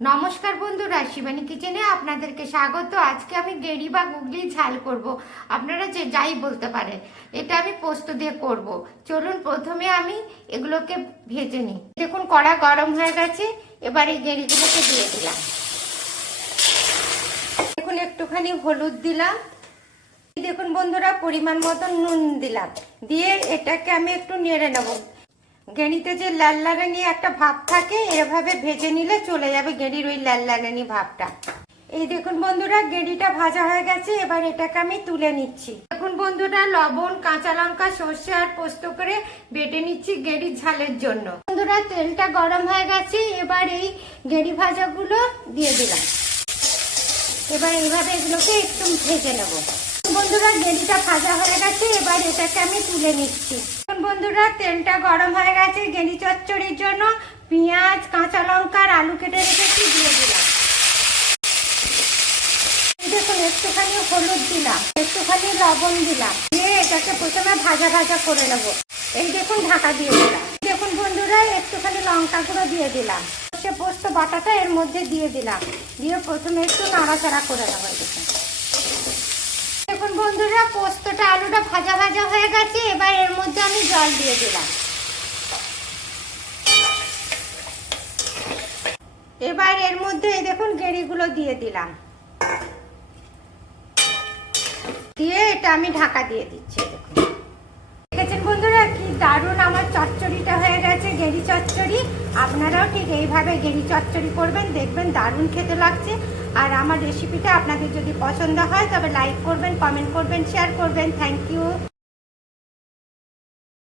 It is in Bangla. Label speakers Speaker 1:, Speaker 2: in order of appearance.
Speaker 1: নমস্কার বন্ধুরা, শিবানী কিচেনে আপনাদেরকে স্বাগত। আজকে আমি গেড়ি বা গুগলি ঝাল করব। আপনারা যে যাই বলতে পারেন, এটা আমি পোস্ত দিয়ে করব। চলুন প্রথমে আমি এগুলোকে ভেজে নিই। দেখুন, কড়া গরম হয়ে গেছে, এবার এই গেড়িগুলোকে দিয়ে দিলাম। দেখুন, একটুখানি হলুদ দিলাম। দেখুন বন্ধুরা, পরিমাণ মতো নুন দিলাম। দিয়ে এটাকে আমি একটু নেড়ে নেব। গেঁড়িতে যে লাল লালানি একটা ভাব থাকে, এভাবে ভেজে নিলে চলে যাবে গেঁড়ির ওই লাল লালানি ভাবটা। এই দেখুন বন্ধুরা, গেঁড়িটা ভাজা হয়ে গেছে, এবার এটাকে আমি তুলে নিচ্ছি। দেখুন বন্ধুরা, লবণ, কাঁচা লঙ্কা, সর্ষে আর পোস্ত করে বেটে নিচ্ছি গেঁড়ির ঝালের জন্য। বন্ধুরা, তেলটা গরম হয়ে গেছে, এবার এই গেঁড়ি ভাজাগুলো দিয়ে দিলাম। এবার এইভাবে এগুলোকে একটু ভেজে নেব। বন্ধুরা, গেঁড়িটা ভাজা হয়ে গেছে, এবার এটাকে আমি তুলে নিচ্ছি। বন্ধুরা, তেলটা গরম হয়ে গেছে গেঁড়ি চচ্চড়ির জন্য পেঁয়াজ, কাঁচা লঙ্কা আর আলু কেটে রেখেছি, দিয়ে দিলাম। দেখুন, একটুখানি হলুদ দিলাম, একটুখানি লবণ দিলাম, দিয়ে এটাকে প্রথমে ভাজা ভাজা করে নেব। এই দেখুন, ঢাকা দিয়ে দিলাম। দেখুন বন্ধুরা, একটুখানি লঙ্কা গুঁড়ো দিয়ে দিলাম। সে পোস্ত বাটাটা এর মধ্যে দিয়ে দিলাম। দিয়ে প্রথমে একটু নাড়াচাড়া করে নেব দেখুন। বন্ধুরা, পোস্তটা, আলুটা ভাজা ভাজা হয়ে গেছে, এবার এর মধ্যে আমি জল দিয়ে দিলাম। এবার এর মধ্যে এই দেখুন গেড়িগুলো দিয়ে দিলাম। দিয়ে এটা আমি ঢাকা দিয়ে দিচ্ছি, দেখুন। দেখেছেন বন্ধুরা, কি দারুণ আমার চচ্চড়িটা হয়ে গেছে গেরি চচ্চড়ি। আপনারাও ঠিক এইভাবে গেরি চচ্চড়ি করবেন, দেখবেন দারুণ খেতে লাগছে। আর আমার রেসিপিটা আপনাদের যদি পছন্দ হয় তবে লাইক করবেন কমেন্ট করবেন শেয়ার করবেন। Thank you